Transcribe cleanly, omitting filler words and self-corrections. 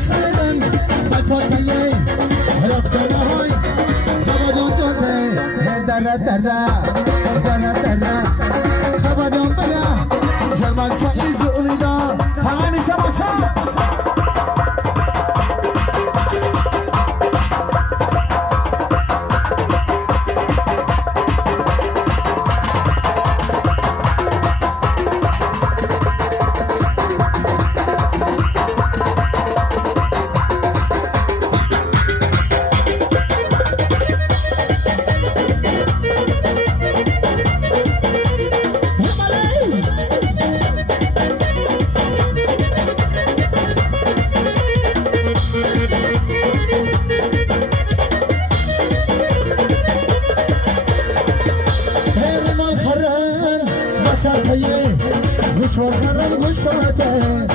خلم بالپاتیه رفتن های خبادون جاده دره دره خبادون بره جرمان چایی زولی دا همیشه باشه مش وخرم مش وقته